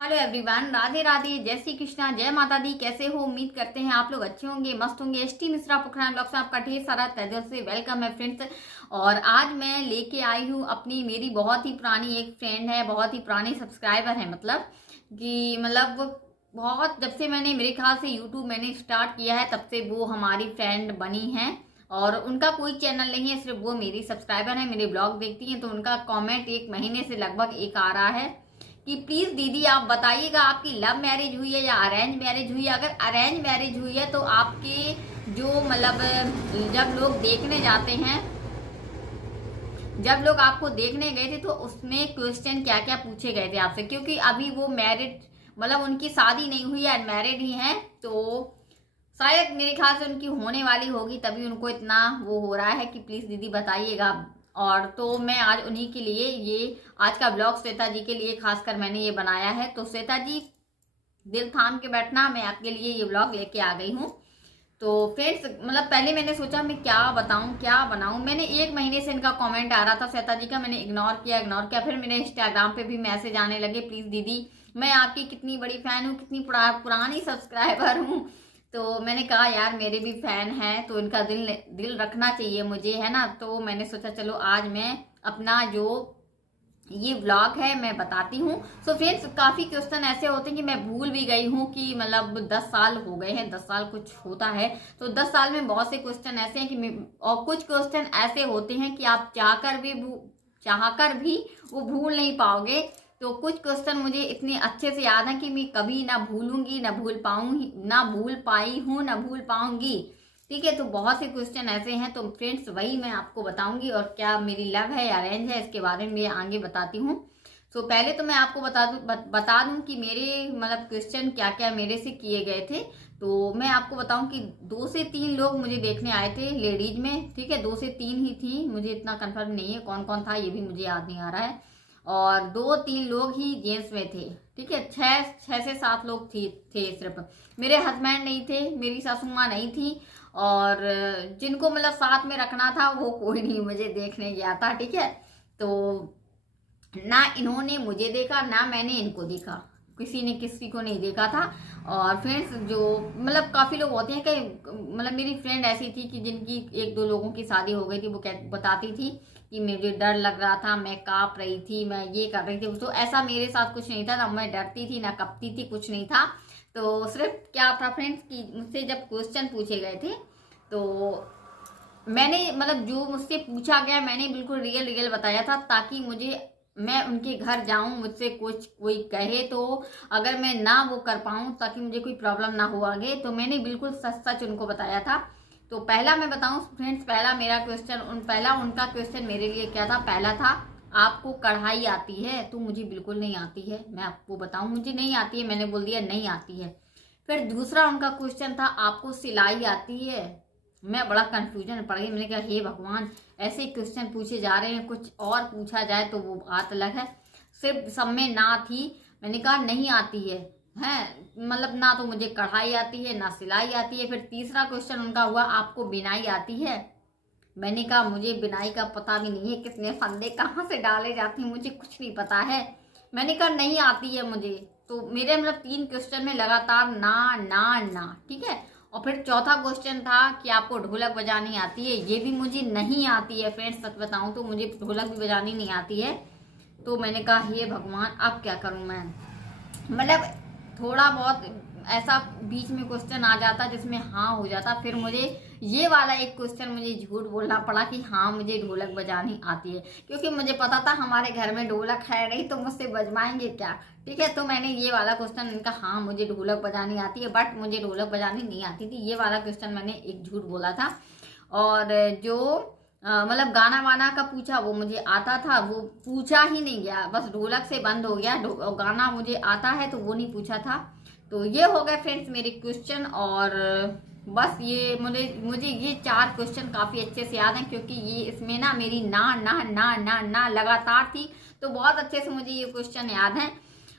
Hello everyone, Radhe Radhe, जय श्री कृष्णा, जय माता दी। कैसे हो? उम्मीद करते हैं आप लोग अच्छे होंगे, मस्त होंगे। एसटी मिश्रा पोखरान ब्लॉग्स में आपका ढेर सारा तहे दिल से वेलकम है फ्रेंड्स। और आज मैं लेके आई हूँ अपनी मेरी बहुत ही पुरानी एक फ्रेंड है, बहुत ही पुरानी सब्सक्राइबर है। मतलब बहुत जब से मैंने मेरे ख्याल से यूट्यूब मैंने स्टार्ट किया है तब से वो हमारी फ्रेंड बनी है। और उनका कोई चैनल नहीं है, सिर्फ वो मेरी सब्सक्राइबर है, मेरे ब्लॉग देखती हैं। तो उनका कमेंट एक महीने से लगभग एक आ रहा है कि प्लीज दीदी आप बताइएगा आपकी लव मैरिज हुई है या अरेंज मैरिज हुई है। अगर अरेंज मैरिज हुई है तो आपके जो जब लोग देखने जाते हैं, जब लोग आपको देखने गए थे तो उसमें क्वेश्चन क्या क्या पूछे गए थे आपसे, क्योंकि अभी वो मैरिड उनकी शादी नहीं हुई है, अनमैरिड ही है। तो शायद मेरे ख्याल से उनकी होने वाली होगी, तभी उनको इतना वो हो रहा है कि प्लीज दीदी बताइएगा। और तो मैं आज उन्हीं के लिए ये आज का ब्लॉग श्वेता जी के लिए खासकर मैंने ये बनाया है। तो श्वेता जी दिल थाम के बैठना, मैं आपके लिए ये ब्लॉग लेके आ गई हूँ। तो फ्रेंड्स पहले मैंने सोचा मैं क्या बताऊं क्या बनाऊं। मैंने एक महीने से इनका कमेंट आ रहा था श्वेता जी का, मैंने इग्नोर किया। फिर मेरे इंस्टाग्राम पे भी मैसेज आने लगे, प्लीज दीदी मैं आपकी कितनी बड़ी फैन हूँ, कितनी पुरानी सब्सक्राइबर हूँ। तो मैंने कहा यार मेरे भी फैन हैं तो इनका दिल रखना चाहिए मुझे, है ना। तो मैंने सोचा चलो आज मैं अपना जो ये व्लॉग है मैं बताती हूँ। सो फ्रेंड्स काफी क्वेश्चन ऐसे होते हैं कि मैं भूल भी गई हूँ कि 10 साल हो गए हैं, 10 साल कुछ होता है तो 10 साल में बहुत से क्वेश्चन ऐसे हैं कि और कुछ क्वेश्चन ऐसे होते हैं कि आप चाहकर भी वो भूल नहीं पाओगे। तो कुछ क्वेश्चन मुझे इतने अच्छे से याद है कि मैं कभी ना भूलूंगी, ना भूल पाऊंगी, ना भूल पाई हूँ, ना भूल पाऊंगी। ठीक है, तो बहुत से क्वेश्चन ऐसे हैं। तो फ्रेंड्स वही मैं आपको बताऊंगी, और क्या मेरी लव है या अरेंज है इसके बारे में आगे बताती हूँ। सो पहले तो मैं आपको बता दूं कि मेरे क्वेश्चन क्या क्या मेरे से किए गए थे। तो मैं आपको बताऊं कि 2 से 3 लोग मुझे देखने आए थे लेडीज में। ठीक है, 2 से 3 ही थी, मुझे इतना कंफर्म नहीं है कौन कौन था, ये भी मुझे याद नहीं आ रहा है। और 2-3 लोग ही जेंट्स में थे। ठीक है, 6 से 7 लोग थे सिर्फ। मेरे हस्बैंड नहीं थे, मेरी सासू माँ नहीं थी, और जिनको साथ में रखना था वो कोई नहीं मुझे देखने गया था। ठीक है, तो ना इन्होंने मुझे देखा ना मैंने इनको देखा, किसी ने किसी को नहीं देखा था। और फ्रेंड्स जो काफी लोग होते हैं कि मेरी फ्रेंड ऐसी थी कि जिनकी 1-2 लोगों की शादी हो गई थी, वो बताती थी कि मुझे डर लग रहा था, मैं कांप रही थी, मैं ये कर रही थी। तो ऐसा मेरे साथ कुछ नहीं था, ना मैं डरती थी ना कपती थी, कुछ नहीं था। तो सिर्फ क्या था फ्रेंड्स कि मुझसे जब क्वेश्चन पूछे गए थे तो मैंने जो मुझसे पूछा गया मैंने बिल्कुल रियल बताया था, ताकि मैं उनके घर जाऊं, मुझसे कुछ कोई कहे तो अगर मैं ना वो कर पाऊं ताकि मुझे कोई प्रॉब्लम ना हो आगे, तो मैंने बिल्कुल सच सच उनको बताया था। तो पहला मैं बताऊं फ्रेंड्स, पहला उनका क्वेश्चन मेरे लिए क्या था। पहला था आपको कढ़ाई आती है? तो मुझे बिल्कुल नहीं आती है, मैं आपको बताऊं मुझे नहीं आती है, मैंने बोल दिया नहीं आती है। फिर दूसरा उनका क्वेश्चन था आपको सिलाई आती है? मैं बड़ा कंफ्यूजन पड़ गई, मैंने कहा हे भगवान, ऐसे क्वेश्चन पूछे जा रहे हैं, कुछ और पूछा जाए तो वो बात अलग है। सिर्फ सब में ना थी, मैंने कहा नहीं आती है ना तो मुझे कढ़ाई आती है ना सिलाई आती है। फिर तीसरा क्वेश्चन उनका हुआ आपको बिनाई आती है? मैंने कहा मुझे बिनाई का पता भी नहीं है, कितने फंदे कहाँ से डाले जाते हैं मुझे कुछ नहीं पता है। मैंने कहा नहीं आती है मुझे। तो मेरे 3 क्वेश्चन में लगातार ना ना ना। ठीक है, और फिर चौथा क्वेश्चन था कि आपको ढोलक बजानी आती है? ये भी मुझे नहीं आती है फ्रेंड्स, सच बताऊं तो मुझे ढोलक भी बजानी नहीं आती है। तो मैंने कहा हे भगवान अब क्या करूं मैं। थोड़ा बहुत ऐसा बीच में क्वेश्चन आ जाता जिसमें हाँ हो जाता, फिर मुझे ये वाला एक क्वेश्चन मुझे झूठ बोलना पड़ा कि हाँ मुझे ढोलक बजानी आती है, क्योंकि मुझे पता था हमारे घर में ढोलक है नहीं तो मुझसे बजवाएंगे क्या। ठीक है, तो मैंने ये वाला क्वेश्चन इनका हाँ मुझे ढोलक बजानी आती है, बट मुझे ढोलक बजानी नहीं आती थी, ये वाला क्वेश्चन मैंने एक झूठ बोला था। और जो गाना वाना का पूछा वो मुझे आता था, वो पूछा ही नहीं गया, बस ढोलक से बंद हो गया। गाना मुझे आता है तो वो नहीं पूछा था। तो ये हो गए फ्रेंड्स मेरे क्वेश्चन। और बस ये मुझे ये 4 क्वेश्चन काफी अच्छे से याद हैं, क्योंकि ये इसमें ना मेरी ना ना ना ना ना लगातार थी, तो बहुत अच्छे से मुझे ये क्वेश्चन याद हैं।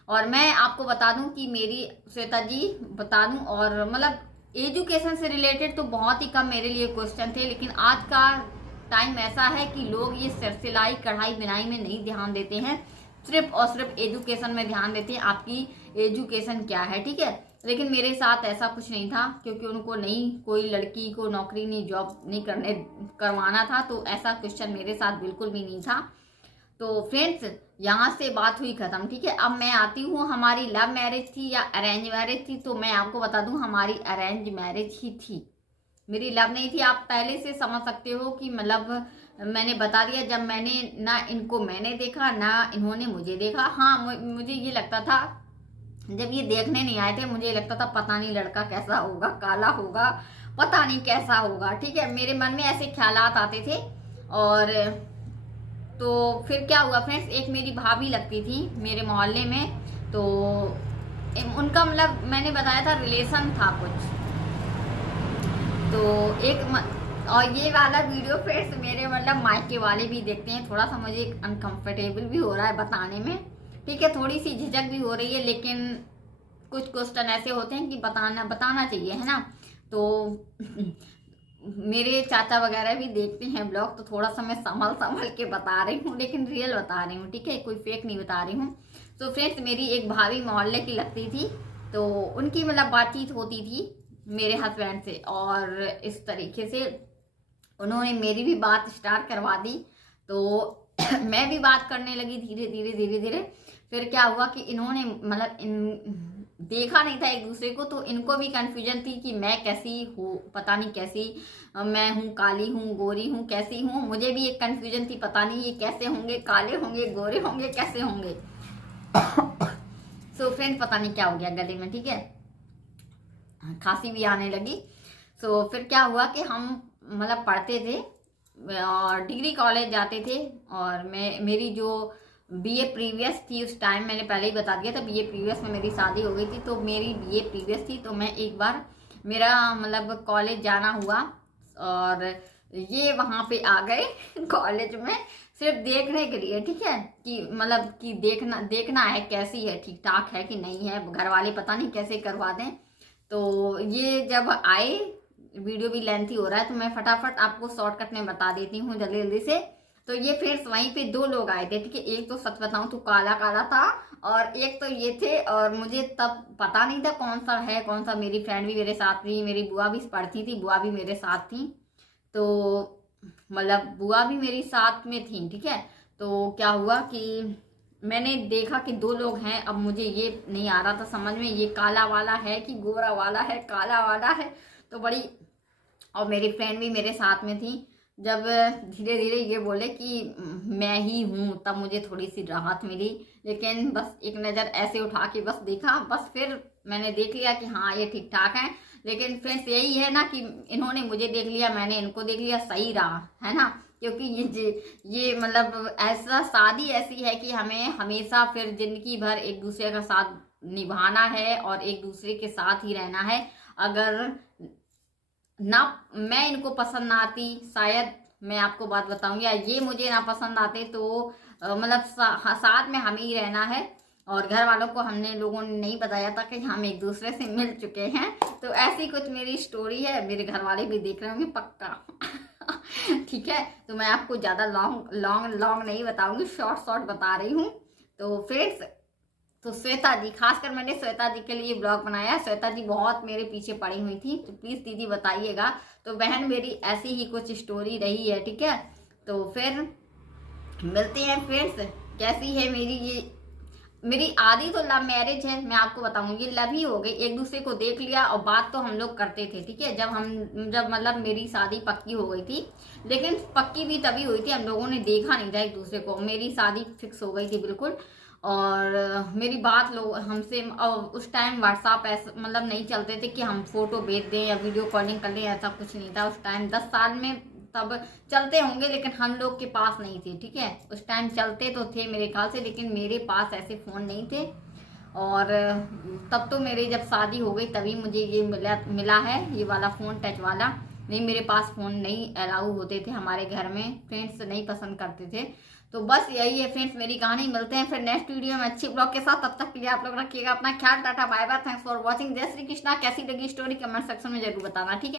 और मैं आपको बता दूं कि मेरी श्वेता जी बता दूं, और एजुकेशन से रिलेटेड तो बहुत ही कम मेरे लिए क्वेश्चन थे, लेकिन आज का टाइम ऐसा है कि लोग ये सिलाई कढ़ाई बिनाई में नहीं ध्यान देते हैं। सिर्फ और सिर्फ एजुकेशन में ध्यान देते हैं, आपकी एजुकेशन क्या है, ठीक है। लेकिन मेरे साथ ऐसा कुछ नहीं था, क्योंकि उनको नहीं कोई लड़की को नौकरी नहीं जॉब नहीं करवाना था, तो ऐसा क्वेश्चन मेरे साथ बिल्कुल भी नहीं था। तो फ्रेंड्स यहाँ से बात हुई खत्म, ठीक है। अब मैं आती हूँ, हमारी लव मैरिज थी या अरेंज मैरिज थी, तो मैं आपको बता दूं हमारी अरेंज मैरिज ही थी, मेरी लव नहीं थी। आप पहले से समझ सकते हो कि मतलब मैंने बता दिया, जब मैंने ना इनको मैंने देखा ना इन्होंने मुझे देखा। हाँ, मुझे ये लगता था, जब ये देखने नहीं आए थे मुझे लगता था पता नहीं लड़का कैसा होगा, काला होगा, पता नहीं कैसा होगा, ठीक है। मेरे मन में ऐसे ख्यालात आते थे। और तो फिर क्या हुआ फ्रेंड्स, एक मेरी भाभी लगती थी मेरे मोहल्ले में, तो उनका मतलब मैंने बताया था रिलेशन था कुछ, तो और ये वाला वीडियो फ्रेंड्स मेरे मतलब मायके वाले भी देखते हैं, थोड़ा सा मुझे अनकंफर्टेबल भी हो रहा है बताने में, ठीक है, थोड़ी सी झिझक भी हो रही है, लेकिन कुछ क्वेश्चन ऐसे होते हैं कि बताना चाहिए, है ना। तो मेरे चाचा वगैरह भी देखते हैं ब्लॉग, तो थोड़ा सा मैं संभल के बता रही हूँ, लेकिन रियल बता रही हूँ, ठीक है, कोई फेक नहीं बता रही हूँ। तो फ्रेंड्स मेरी एक भाभी मोहल्ले की लगती थी, तो उनकी मतलब बातचीत होती थी मेरे हस्बैंड से, और इस तरीके से उन्होंने मेरी भी बात स्टार्ट करवा दी। तो मैं भी बात करने लगी धीरे धीरे। फिर क्या हुआ कि इन्होंने मतलब देखा नहीं था एक दूसरे को, तो इनको भी कंफ्यूजन थी कि मैं कैसी हूँ, पता नहीं कैसी मैं हूँ, काली हूँ, गोरी हूँ, कैसी हूँ। मुझे भी एक कंफ्यूजन थी, पता नहीं ये कैसे होंगे, काले होंगे, गोरे होंगे, कैसे होंगे। सो फ्रेंड पता नहीं क्या हो गया गले में, ठीक है, खांसी भी आने लगी। सो फिर क्या हुआ कि हम मतलब पढ़ते थे और डिग्री कॉलेज जाते थे, और मेरी जो बीए प्रीवियस थी उस टाइम, मैंने पहले ही बता दिया था, बीए प्रीवियस में मेरी शादी हो गई थी, तो मेरी बीए प्रीवियस थी। तो मैं एक बार मेरा मतलब कॉलेज जाना हुआ, और ये वहाँ पे आ गए कॉलेज में सिर्फ देखने के लिए, ठीक है, कि मतलब कि देखना है कैसी है, ठीक ठाक है कि नहीं है, घर वाले पता नहीं कैसे करवा दें। तो ये जब आए, वीडियो भी लेंथी हो रहा है तो मैं फटाफट आपको शॉर्टकट में बता देती हूँ जल्दी से। तो ये फ्रेंड्स वहीं पे दो लोग आए थे, ठीक है, एक तो सच बताऊं तो काला काला था, और एक तो ये थे, और मुझे तब पता नहीं था कौन सा है कौन सा। मेरी फ्रेंड भी मेरे साथ थी, मेरी बुआ भी पढ़ती थी, बुआ भी मेरे साथ थी, तो मतलब बुआ भी मेरी साथ में थी, ठीक है। तो क्या हुआ कि मैंने देखा कि दो लोग हैं, अब मुझे ये नहीं आ रहा था समझ में, ये काला वाला है कि गोरा वाला है, काला वाला है, तो बड़ी, और मेरी फ्रेंड भी मेरे साथ में थी। जब धीरे धीरे ये बोले कि मैं ही हूँ, तब मुझे थोड़ी सी राहत मिली, लेकिन बस एक नज़र ऐसे उठा के बस देखा, बस फिर मैंने देख लिया कि हाँ ये ठीक ठाक है। लेकिन फ्रेंड्स यही है ना कि इन्होंने मुझे देख लिया, मैंने इनको देख लिया, सही रहा है ना, क्योंकि ये मतलब ऐसा शादी ऐसी है कि हमें हमेशा फिर जिंदगी भर एक दूसरे का साथ निभाना है और एक दूसरे के साथ ही रहना है। अगर ना मैं इनको पसंद ना आती, शायद मैं आपको बात बताऊं, या ये मुझे ना पसंद आते, तो मतलब साथ में हमें ही रहना है। और घर वालों को हमने लोगों ने नहीं बताया था कि हम एक दूसरे से मिल चुके हैं। तो ऐसी कुछ मेरी स्टोरी है, मेरे घर वाले भी देख रहे होंगे पक्का ठीक है। तो मैं आपको ज़्यादा लॉन्ग नहीं बताऊंगी, शॉर्ट बता रही हूँ। तो फ्रेंड्स, तो श्वेता जी, खासकर मैंने श्वेता जी के लिए ब्लॉग बनाया। श्वेता जी बहुत मेरे पीछे पड़ी हुई थी, तो प्लीज़ दीदी बताइएगा। तो बहन मेरी ऐसी ही कुछ स्टोरी रही है, ठीक है। तो फिर मिलते हैं फ्रेंड्स, कैसी है मेरी आधी तो लव मैरिज है, मैं आपको बताऊंगी, लव ही हो गई, एक दूसरे को देख लिया, और बात तो हम लोग करते थे, ठीक है, जब मतलब मेरी शादी पक्की हो गई थी। लेकिन पक्की भी तभी हुई थी, हम लोगों ने देखा नहीं था एक दूसरे को, मेरी शादी फिक्स हो गई थी बिल्कुल। और मेरी बात लोग हमसे, और उस टाइम व्हाट्सअप ऐसा मतलब नहीं चलते थे कि हम फोटो भेज दें या वीडियो कॉलिंग कर लें, ऐसा कुछ नहीं था उस टाइम। 10 साल में तब चलते होंगे, लेकिन हम लोग के पास नहीं थे, ठीक है। उस टाइम चलते तो थे मेरे ख्याल से, लेकिन मेरे पास ऐसे फ़ोन नहीं थे। और तब तो मेरी जब शादी हो गई तभी मुझे ये मिला है, ये वाला फ़ोन, टच वाला। नहीं, मेरे पास फ़ोन नहीं अलाउ होते थे हमारे घर में, फ्रेंड्स नहीं पसंद करते थे। तो बस यही है फ्रेंड्स मेरी कहानी। मिलते हैं फिर नेक्स्ट वीडियो में अच्छी ब्लॉग के साथ, तब तक के लिए आप लोग रखिएगा अपना ख्याल। Tata bye bye, thanks for watching, जय श्री कृष्णा। कैसी लगी स्टोरी कमेंट सेक्शन में जरूर बताना, ठीक है।